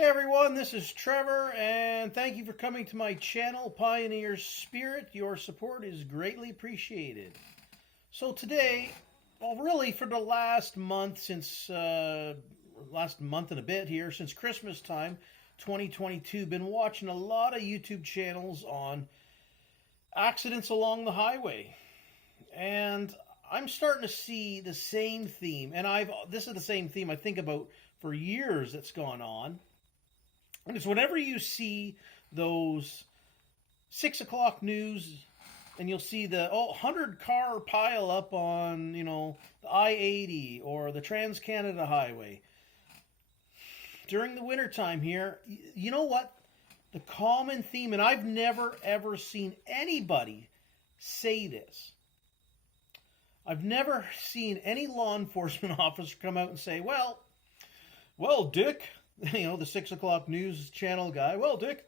Hey everyone, this is Trevor, and thank you for coming to my channel, Pioneer Spirit. Your support is greatly appreciated. So today, well, really for the last month last month and a bit here, since Christmas time, 2022, been watching a lot of YouTube channels on accidents along the highway, and I'm starting to see the same theme, and this is the same theme I think about for years that's gone on. And it's whenever you see those 6 o'clock news and you'll see the 100 car pile up on, the I-80 or the Trans-Canada Highway. During the wintertime here, you know what? The common theme, and I've never ever seen anybody say this. I've never seen any law enforcement officer come out and say, well, Dick, the 6 o'clock news channel guy. Well, Dick,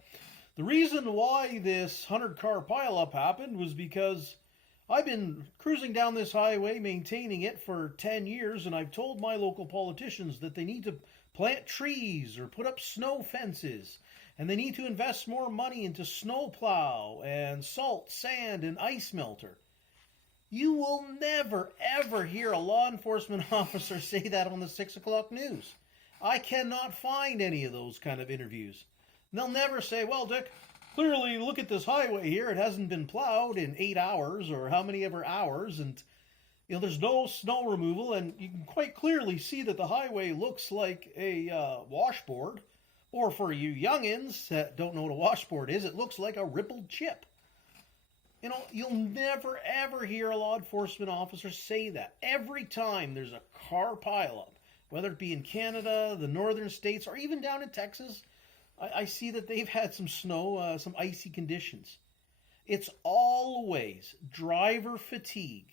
the reason why this 100 car pileup happened was because I've been cruising down this highway, maintaining it for 10 years, and I've told my local politicians that they need to plant trees or put up snow fences, and they need to invest more money into snowplow and salt, sand, and ice melter. You will never, ever hear a law enforcement officer say that on the 6 o'clock news. I cannot find any of those kind of interviews. They'll never say, well, Dick, clearly look at this highway here. It hasn't been plowed in 8 hours or how many ever hours. And, there's no snow removal. And you can quite clearly see that the highway looks like a washboard. Or for you youngins that don't know what a washboard is, it looks like a rippled chip. You'll never, ever hear a law enforcement officer say that. Every time there's a car pileup, whether it be in Canada, the northern states, or even down in Texas, I see that they've had some snow, some icy conditions. It's always driver fatigue,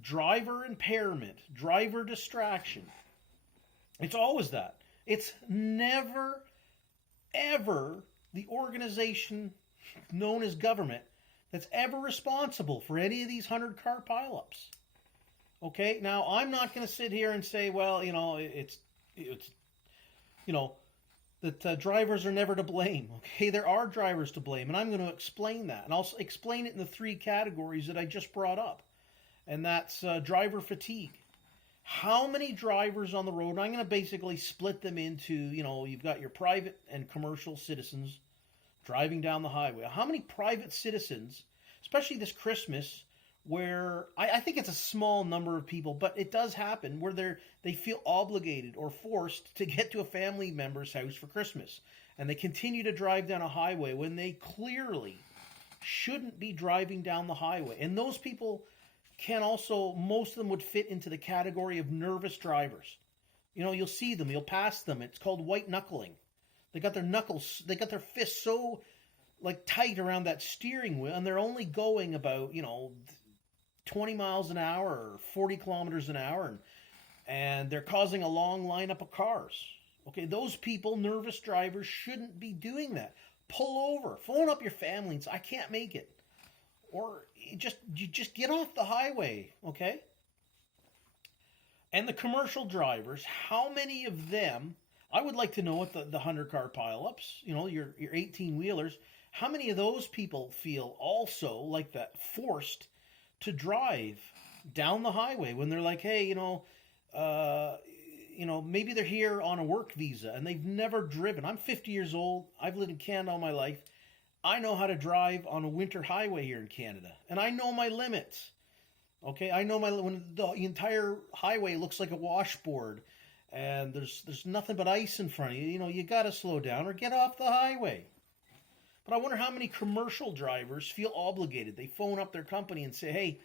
driver impairment, driver distraction. It's always that. It's never, ever the organization known as government that's ever responsible for any of these 100 car pileups. Okay, now I'm not going to sit here and say, well, that drivers are never to blame. Okay, there are drivers to blame, and I'm going to explain that. And I'll explain it in the 3 categories that I just brought up. And that's driver fatigue. How many drivers on the road, and I'm going to basically split them into, you've got your private and commercial citizens driving down the highway. How many private citizens, especially this Christmas, where I think it's a small number of people, but it does happen where they feel obligated or forced to get to a family member's house for Christmas, and they continue to drive down a highway when they clearly shouldn't be driving down the highway. And those people can also, most of them would fit into the category of nervous drivers. You'll see them, you'll pass them. It's called white knuckling. They got their fists so tight around that steering wheel, and they're only going about 20 miles an hour or 40 kilometers an hour, and they're causing a long lineup of cars. Okay, those people, nervous drivers, shouldn't be doing that. Pull over, phone up your family and say, I can't make it. Or you just get off the highway, okay? And the commercial drivers, how many of them, I would like to know what the 100 car pileups, your 18-wheelers, how many of those people feel also like that forced to drive down the highway when they're like, hey, maybe they're here on a work visa and they've never driven. I'm 50 years old. I've lived in Canada all my life. I know how to drive on a winter highway here in Canada, and I know my limits. Okay, I know when the entire highway looks like a washboard and there's nothing but ice in front of you. You got to slow down or get off the highway. But I wonder how many commercial drivers feel obligated. They phone up their company and say, hey,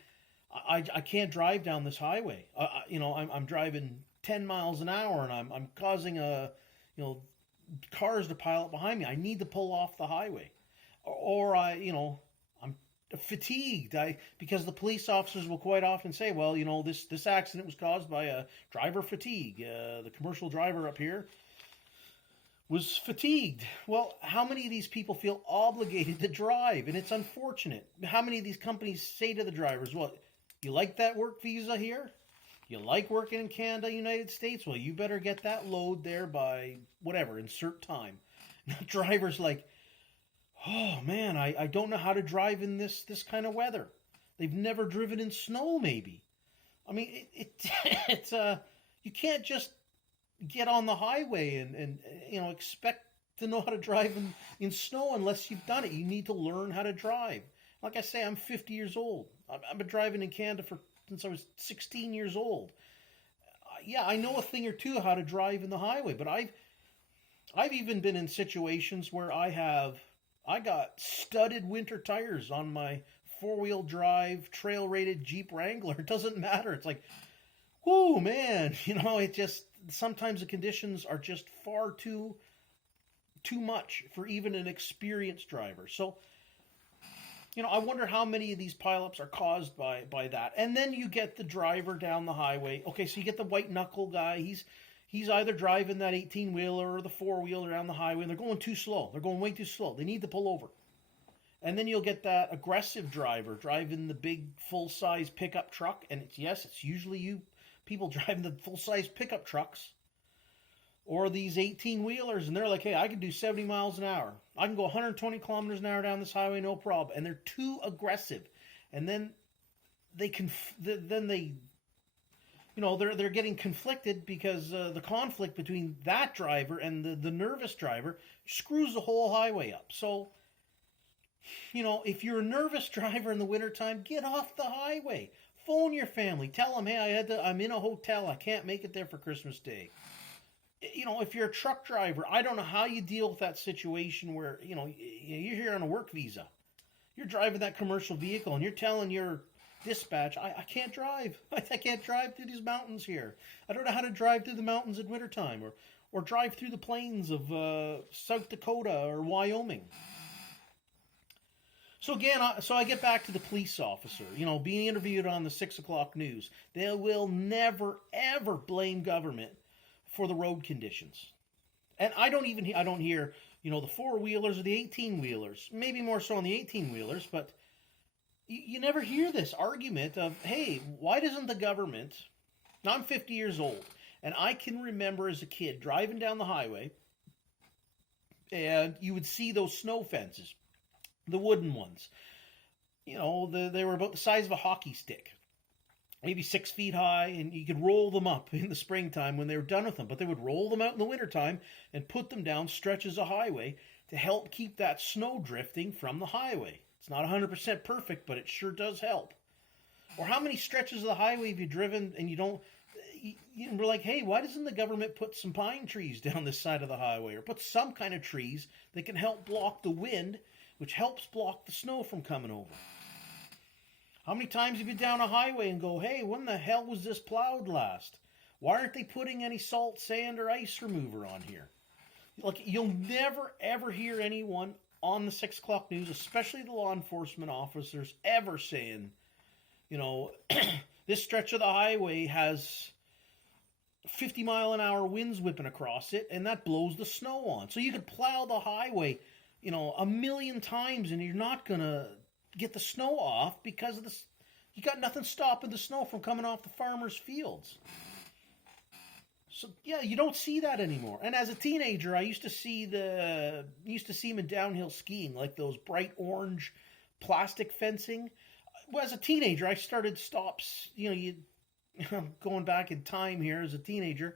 I can't drive down this highway. I'm driving 10 miles an hour and I'm causing cars to pile up behind me. I need to pull off the highway. Or I'm fatigued because the police officers will quite often say, well, this accident was caused by a driver fatigue. The commercial driver up here was fatigued. Well, how many of these people feel obligated to drive? And it's unfortunate. How many of these companies say to the drivers, well, you like that work visa here? You like working in Canada, United States? Well, you better get that load there by whatever, insert time. And the driver's like, oh man, I don't know how to drive in this kind of weather. They've never driven in snow, maybe. I mean, it's you can't just get on the highway and expect to know how to drive in snow unless you've done it. You need to learn how to drive. Like I say, I'm 50 years old. I've been driving in Canada since I was 16 years old. Yeah, I know a thing or two how to drive in the highway, but I've even been in situations where I got studded winter tires on my four-wheel drive trail rated Jeep Wrangler. It doesn't matter. It's like, whoa, man, it just sometimes the conditions are just far too much for even an experienced driver. So I wonder how many of these pileups are caused by that. And then you get the driver down the highway. Okay, so you get the white knuckle guy. He's either driving that 18-wheeler or the four-wheeler down the highway, and they're going too slow. They're going way too slow. They need to pull over. And then you'll get that aggressive driver driving the big full-size pickup truck. And it's usually you people driving the full-size pickup trucks or these 18-wheelers, and they're like, hey, I can do 70 miles an hour. I can go 120 kilometers an hour down this highway, no problem. And they're too aggressive. And then they're getting conflicted because the conflict between that driver and the nervous driver screws the whole highway up. So, if you're a nervous driver in the wintertime, get off the highway. Phone your family. Tell them, hey, I'm in a hotel. I can't make it there for Christmas Day. If you're a truck driver, I don't know how you deal with that situation where, you're here on a work visa. You're driving that commercial vehicle and you're telling your dispatch, I can't drive. I can't drive through these mountains here. I don't know how to drive through the mountains in wintertime or drive through the plains of South Dakota or Wyoming. So again, I get back to the police officer, being interviewed on the 6 o'clock news. They will never, ever blame government for the road conditions. And I don't hear, the four-wheelers or the 18-wheelers, maybe more so on the 18-wheelers, but you never hear this argument of, hey, why doesn't the government, now I'm 50 years old, and I can remember as a kid driving down the highway, and you would see those snow fences, the wooden ones. They were about the size of a hockey stick. Maybe 6 feet high, and you could roll them up in the springtime when they were done with them. But they would roll them out in the wintertime and put them down stretches of highway to help keep that snow drifting from the highway. It's not 100% perfect, but it sure does help. Or how many stretches of the highway have you driven and we're like, hey, why doesn't the government put some pine trees down this side of the highway or put some kind of trees that can help block the wind, which helps block the snow from coming over? How many times have you been down a highway and go, hey, when the hell was this plowed last? Why aren't they putting any salt, sand, or ice remover on here? Like, you'll never, ever hear anyone on the 6 o'clock news, especially the law enforcement officers, ever saying, this stretch of the highway has 50-mile-an-hour winds whipping across it, and that blows the snow on. So you could plow the highway, a million times, and you're not going to get the snow off because of this. You got nothing stopping the snow from coming off the farmers' fields. So yeah, you don't see that anymore. And as a teenager, I used to see them in downhill skiing, like those bright orange plastic fencing. Well, as a teenager, I started stops. Going back in time here as a teenager,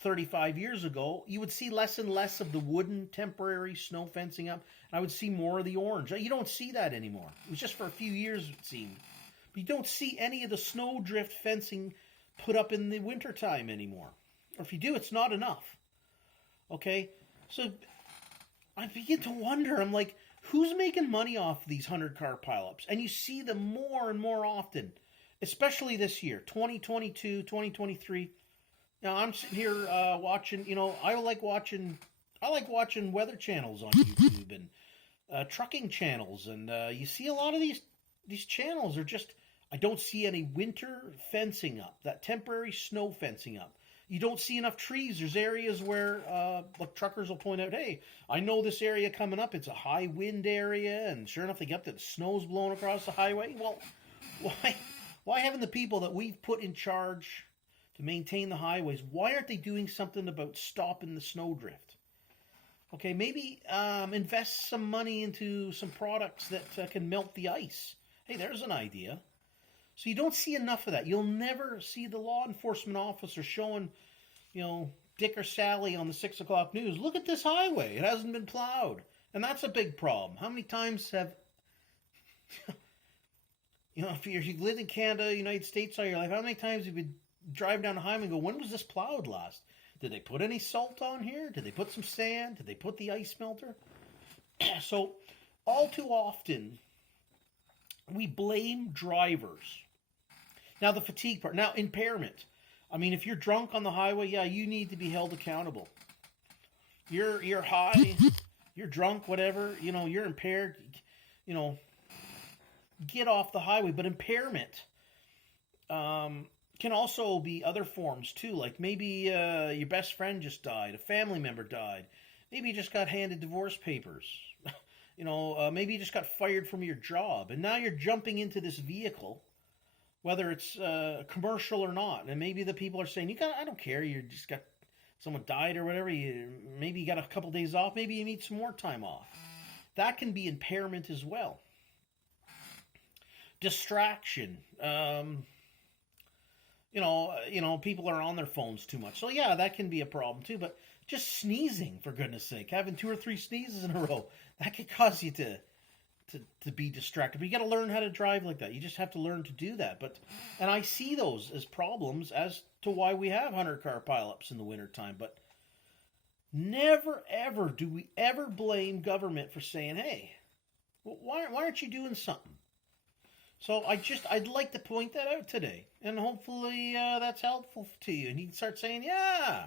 35 years ago, you would see less and less of the wooden temporary snow fencing up. I would see more of the orange. You don't see that anymore. It was just for a few years, it seemed. But you don't see any of the snowdrift fencing put up in the wintertime anymore. Or if you do, it's not enough. Okay? So I begin to wonder, I'm like, who's making money off these 100-car pileups? And you see them more and more often, especially this year, 2022, 2023. Now I'm sitting here watching. I like watching weather channels on YouTube and trucking channels, and you see a lot of these channels are just. I don't see any winter fencing up, that temporary snow fencing up. You don't see enough trees. There's areas where like truckers will point out, hey, I know this area coming up. It's a high wind area, and sure enough, they get that the snow's blowing across the highway. Well, Why haven't the people that we've put in charge to maintain the highways, why aren't they doing something about stopping the snowdrift? Okay, maybe invest some money into some products that can melt the ice. Hey, there's an idea. So you don't see enough of that. You'll never see the law enforcement officer showing, Dick or Sally on the 6 o'clock news. Look at this highway. It hasn't been plowed. And that's a big problem. How many times have, if you've lived in Canada, United States all your life, how many times have you drive down the highway and go, when was this plowed last? Did they put any salt on here? Did they put some sand? Did they put the ice melter? So all too often, we blame drivers. Now the fatigue part. Now impairment. I mean, if you're drunk on the highway, yeah, you need to be held accountable. You're high, you're drunk, whatever, you're impaired, get off the highway. But impairment can also be other forms too. Like maybe your best friend just died, a family member died. Maybe you just got handed divorce papers. Maybe you just got fired from your job, and now you're jumping into this vehicle, whether it's commercial or not. And maybe the people are saying, I don't care, you just got, someone died or whatever, maybe you got a couple days off, maybe you need some more time off. That can be impairment as well. Distraction. People are on their phones too much. So yeah, that can be a problem too. But just sneezing, for goodness sake, having 2 or 3 sneezes in a row, that could cause you to be distracted. But you got to learn how to drive like that. You just have to learn to do that. And I see those as problems as to why we have 100-car pileups in the wintertime. But never, ever do we ever blame government for saying, hey, why aren't you doing something? So I'd like to point that out today. And hopefully that's helpful to you. And you can start saying, yeah,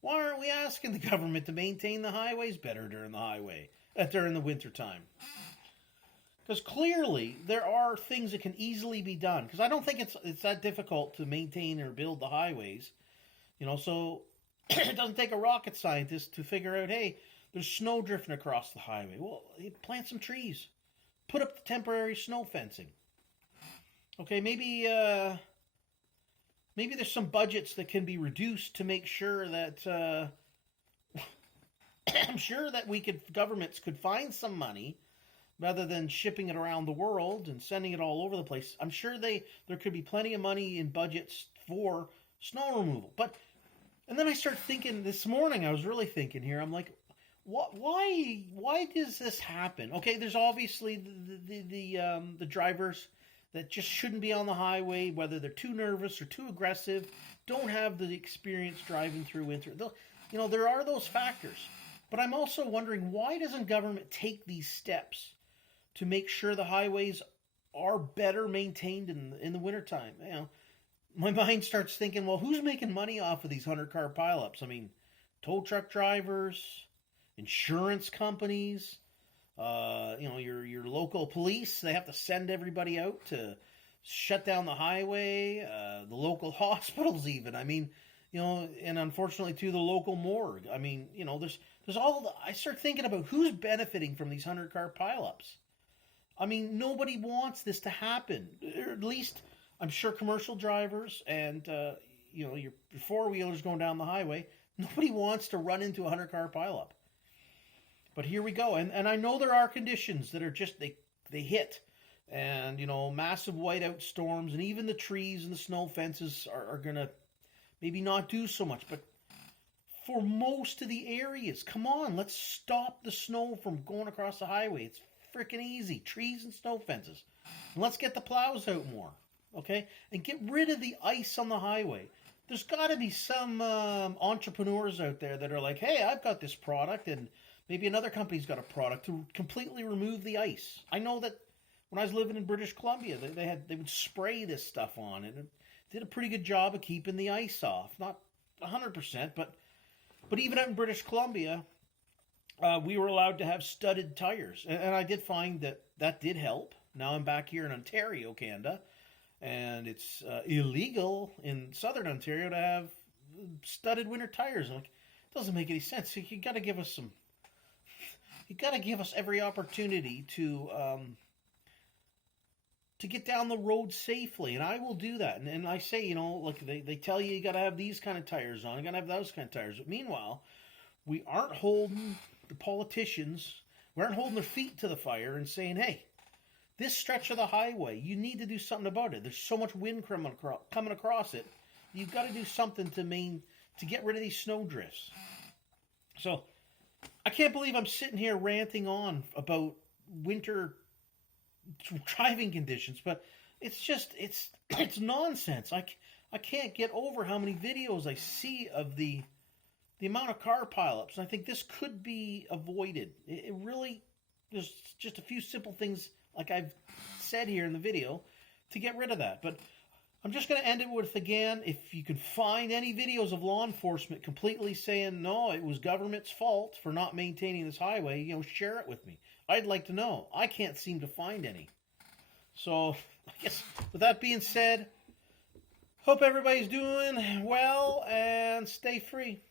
why aren't we asking the government to maintain the highways better during the wintertime? Because clearly there are things that can easily be done. Because I don't think it's that difficult to maintain or build the highways. So it doesn't take a rocket scientist to figure out, hey, there's snow drifting across the highway. Well, plant some trees. Put up the temporary snow fencing. Okay, maybe there's some budgets that can be reduced to make sure that I'm sure that governments could find some money rather than shipping it around the world and sending it all over the place. I'm sure there could be plenty of money in budgets for snow removal. And then I start thinking this morning, I was really thinking here, I'm like, why does this happen? Okay, there's obviously the drivers that just shouldn't be on the highway, whether they're too nervous or too aggressive, don't have the experience driving through winter. There are those factors. But I'm also wondering, why doesn't government take these steps to make sure the highways are better maintained in the wintertime? My mind starts thinking, well, who's making money off of these 100-car pileups? I mean, tow truck drivers, insurance companies, your local police. They have to send everybody out to shut down the highway, the local hospitals even. I mean, and unfortunately too, the local morgue. I mean, there's I start thinking about who's benefiting from these 100-car pileups. I mean, nobody wants this to happen. Or at least, I'm sure commercial drivers and, your four-wheelers going down the highway, nobody wants to run into a 100-car pileup. But here we go. And I know there are conditions that are just, they hit. And, massive whiteout storms and even the trees and the snow fences are going to maybe not do so much. But for most of the areas, come on, let's stop the snow from going across the highway. It's freaking easy. Trees and snow fences. And let's get the plows out more. Okay? And get rid of the ice on the highway. There's got to be some entrepreneurs out there that are like, hey, I've got this product, and maybe another company's got a product to completely remove the ice. I know that when I was living in British Columbia, they would spray this stuff on, and it did a pretty good job of keeping the ice off. Not 100%, but even out in British Columbia, we were allowed to have studded tires, and I did find that did help. Now I'm back here in Ontario, Canada, and it's illegal in southern Ontario to have studded winter tires. I'm like, it doesn't make any sense. You got to give us some. You got to give us every opportunity to to get down the road safely, and I will do that. And I say, like they tell you got to have these kind of tires on, you got to have those kind of tires. But meanwhile, we aren't holding the politicians, we aren't holding their feet to the fire and saying, hey, this stretch of the highway, you need to do something about it. There's so much wind coming across it. You've got to do something to get rid of these snow drifts. So I can't believe I'm sitting here ranting on about winter driving conditions, but it's nonsense. I can't get over how many videos I see of the amount of car pileups. And I think this could be avoided. It really, there's just a few simple things, like I've said here in the video, to get rid of that. But I'm just going to end it with, again, if you can find any videos of law enforcement completely saying, no, it was government's fault for not maintaining this highway, share it with me. I'd like to know. I can't seem to find any. So, I guess with that being said, hope everybody's doing well and stay free.